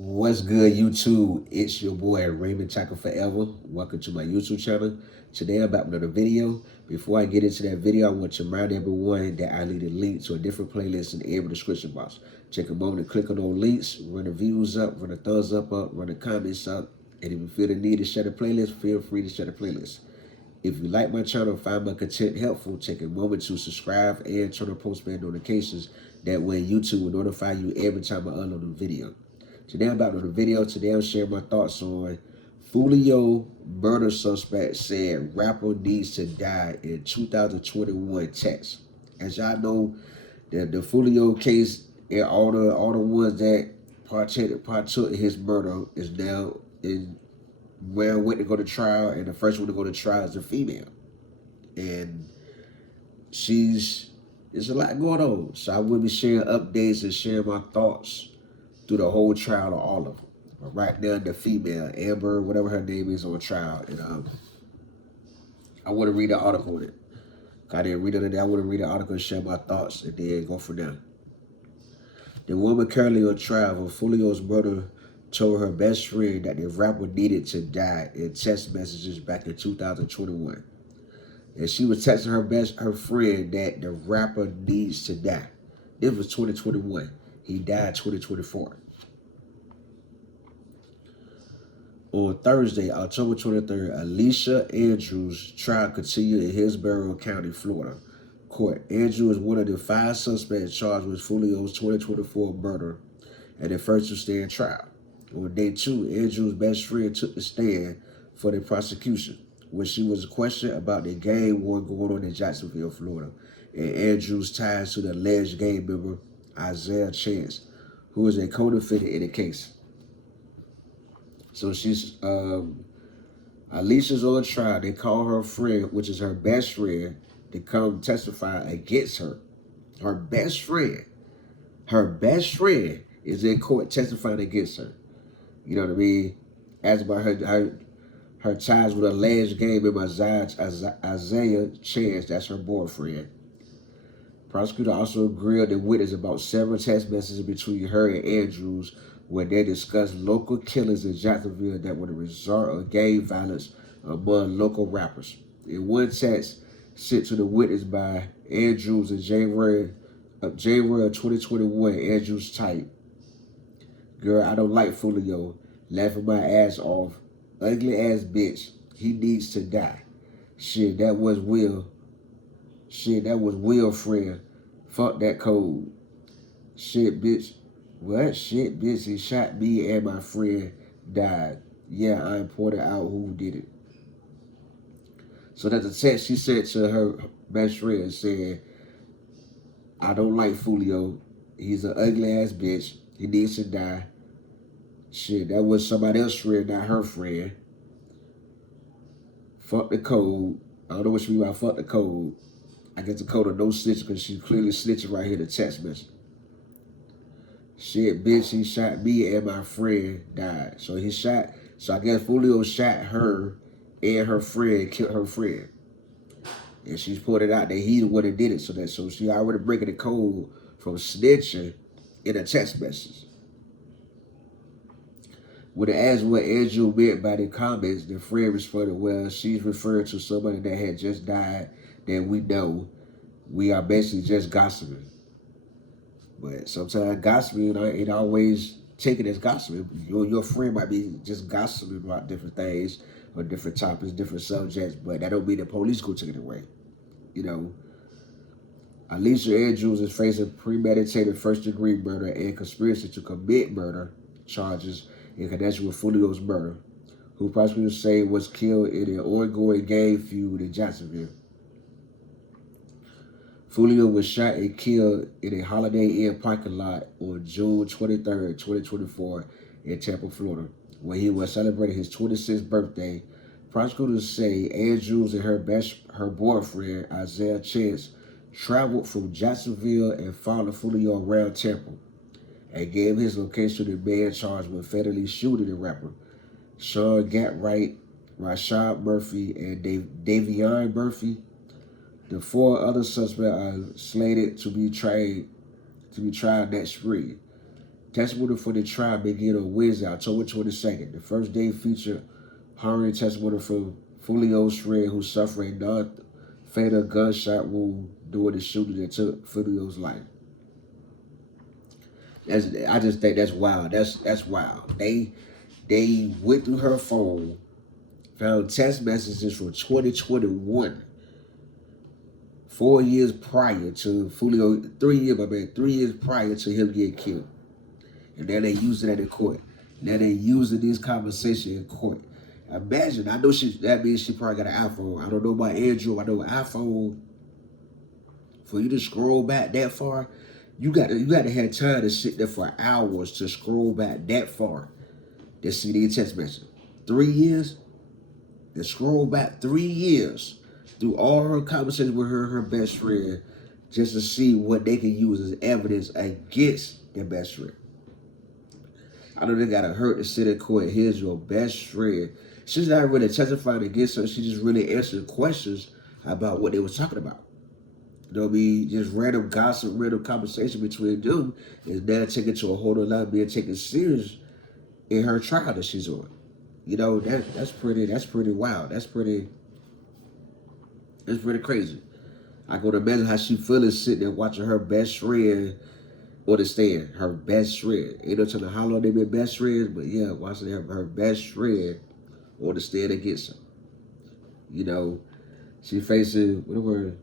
What's good, YouTube? It's your boy Raymond Tackle Forever. Welcome to my YouTube channel. Today I'm back with another video. Before I get into that video, I want to remind everyone that I leave a link to a different playlist in every description box. Take a moment to click on those links, run the views up, run the thumbs up, run the comments up, and if you feel the need to share the playlist, feel free to share the playlist. If you like my channel and find my content helpful, take a moment to subscribe and turn on post notifications. That way YouTube will notify you every time I upload a video. Today I'm about to do the video. Today I'm sharing my thoughts on Foolio murder suspect said rapper needs to die in 2021 text. As y'all know, the Foolio case and all the ones that partook in his murder is now in where went to go to trial, and the first one to go to trial is a female, and there's a lot going on. So I will be sharing updates and sharing my thoughts through the whole trial of all of them. But right now, the female, Amber, whatever her name is, on trial. And I want to read the article on it. I didn't read it today. I want to read the article and share my thoughts and then go from there. The woman currently on trial for Foolio's murder told her best friend that the rapper needed to die in text messages back in 2021. And she was texting her friend that the rapper needs to die. This was 2021. He died 2024. On Thursday, October 23rd, Alicia Andrews' trial continued in Hillsborough County, Florida. Court. Andrews is one of the 5 suspects charged with Foolio's 2024 murder and the first to stand trial. On day 2, Andrews' best friend took the stand for the prosecution when she was questioned about the gang war going on in Jacksonville, Florida, and Andrews' ties to the alleged gang member Isaiah Chance, who is a co-defendant in the case. So Alicia's on trial. They call her friend, which is her best friend, to come testify against her. Her best friend is in court testifying against her. You know what I mean? Asked about her ties with alleged gang member Isaiah Chance, that's her boyfriend. Prosecutor also grilled the witness about several text messages between her and Andrews where they discussed local killings in Jacksonville that were the result of gang violence among local rappers. In one text sent to the witness by Andrews in January of 2021, Andrews typed, "Girl, I don't like Foolio. Laughing my ass off. Ugly ass bitch. He needs to die. Shit, that was Will. Shit, that was Will friend. Fuck that code. Shit, bitch. What? Shit, bitch. He shot me and my friend died. Yeah, I pointed out who did it." So that's a text she sent to her best friend saying, "I don't like Foolio. He's an ugly ass bitch. He needs to die. Shit, that was somebody else's friend, not her friend. Fuck the code." I don't know what she mean by fuck the code. I guess the code of no snitching because she's clearly snitching right here in the text message. Shit, bitch, he shot me and my friend died. So I guess Foolio shot her and her friend, killed her friend. And she's pointed out that he the one that did it. So she already breaking the code from snitching in a text message. When asked what Andrew meant by the comments, the friend responded, "Well, she's referring to somebody that had just died that we know. We are basically just gossiping." But sometimes gossiping ain't always taken as gossiping. Your friend might be just gossiping about different things or different topics, different subjects, but that don't mean the police go take it away. You know, Alicia Andrews is facing premeditated first-degree murder and conspiracy to commit murder charges in connection with Foolio's murder, who prosecutors say was killed in an ongoing gang feud in Jacksonville. Foolio was shot and killed in a Holiday Inn parking lot on June 23rd, 2024 in Tampa, Florida, when he was celebrating his 26th birthday. Prosecutors say Andrews and her boyfriend, Isaiah Chance, traveled from Jacksonville and followed Foolio around Tampa and gave his location to the man charged with fatally shooting the rapper, Sean Gatwright, Rashad Murphy, and Davion Murphy. The 4 other suspects are slated to be tried next spring. Testimony for the trial began on Wednesday, October 22nd. The first day featured harrowing testimony from Foolio's friend who suffered a non-fatal gunshot wound during the shooting that took Foolio's life. I just think that's wild. That's wild. They went through her phone, found text messages from 2021, 4 years prior to Foolio, 3 years prior to him getting killed. And now they use it in court. Now they using this conversation in court. Imagine, I know that means she probably got an iPhone. I don't know about Android. I know an iPhone, for you to scroll back that far, you got to have time to sit there for hours to scroll back that far to see the text message. 3 years? To scroll back 3 years through all her conversations with her best friend just to see what they can use as evidence against their best friend. I know they got to hurt to sit in court. Here's your best friend. She's not really testifying against her. She just really answered questions about what they were talking about. There'll be just random gossip, random conversation between them, and now taken to a whole other level, being taken serious in her trial that she's on. You know, that's pretty wild. That's pretty crazy. I can imagine how she feeling sitting there watching her best friend on the stand. Her best friend. Ain't no telling how long they been best friends, but yeah, watching her best friend on the stand against her. You know, she facing, what the word?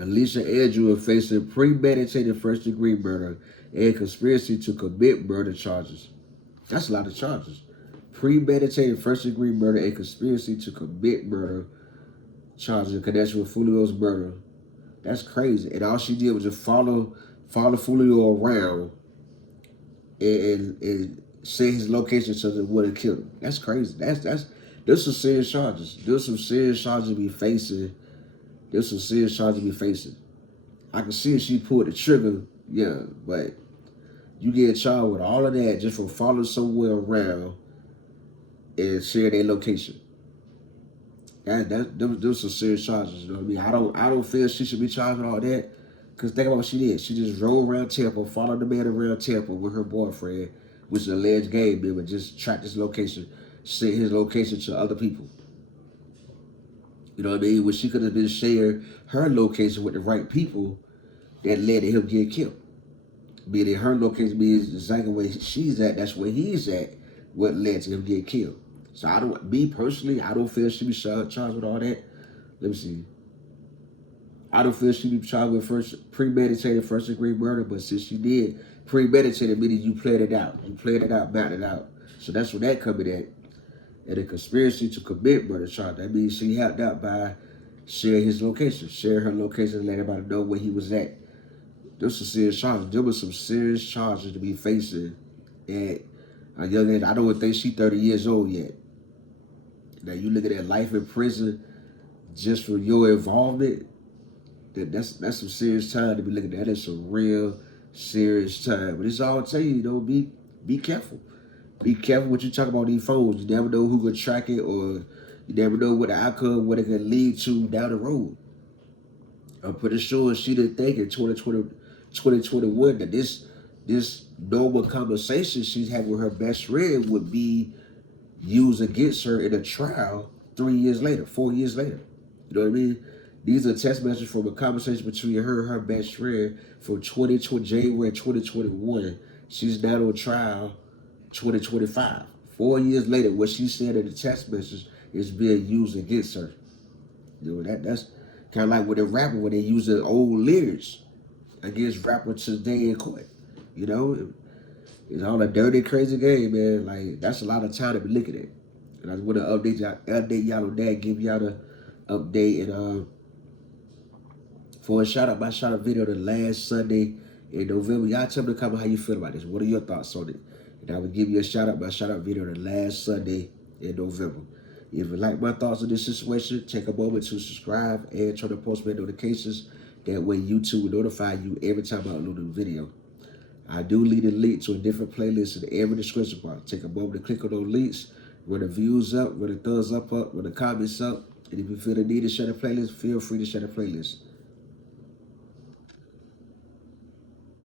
Alicia Andrew is facing premeditated first-degree murder and conspiracy to commit murder charges. That's a lot of charges. Premeditated first-degree murder and conspiracy to commit murder charges in connection with Foolio's murder. That's crazy. And all she did was just follow Foolio around and say his location so that would have killed him. That's crazy. There's some serious charges. There's some serious charges to be facing. I can see if she pulled the trigger, yeah, but you get charged with all of that just for following somewhere around and share their location. Those some serious charges, you know what I mean? I don't feel she should be charged with all that. Because think about what she did. She just drove around Tampa, followed the man around Tampa with her boyfriend, which is an alleged gang member, just tracked his location, sent his location to other people. You know what I mean? When she could have been sharing her location with the right people that led to him getting killed. Meaning her location means exactly where she's at, that's where he's at, what led to him getting killed. So I don't feel she be charged with all that. Let me see. I don't feel she be charged with premeditated first-degree murder, but since she did premeditated, meaning you planned it out. You planned it out, mapped it out. So that's what that coming at. And a conspiracy to commit murder charge. That means she helped out by sharing his location, sharing her location, and let everybody know where he was at. Those are serious charges. There was some serious charges to be facing at a young age. I don't think she's 30 years old yet. Now you look at that life in prison just for your involvement. That's some serious time to be looking at. That is some real serious time. But it's all I tell you, be careful. Be careful what you talk about these phones. You never know who could track it, or you never know what the outcome, what it can lead to down the road. I'm pretty sure she didn't think in 2021 that this normal conversation she's having with her best friend would be used against her in a trial 3 years later, 4 years later. You know what I mean? These are text messages from a conversation between her and her best friend from January 2021. She's now on trial 2025. 4 years later, what she said in the text message is being used against her. You know, that's kind of like with a rapper when they use the old lyrics against rappers today in court. You know, it's all a dirty, crazy game, man. Like, that's a lot of time to be looking at. And I just want to update y'all on that, give y'all the update. And for a my shout out video the last Sunday in November. Y'all tell me in the comment how you feel about this. What are your thoughts on it? And I will give you my shout out video the last Sunday in November. If you like my thoughts on this situation, take a moment to subscribe and turn on post notifications. That way YouTube will notify you every time I upload a video. I do leave a link to a different playlist in every description box. Take a moment to click on those links, run the views up, run the thumbs up, run the comments up. And if you feel the need to share the playlist, feel free to share the playlist.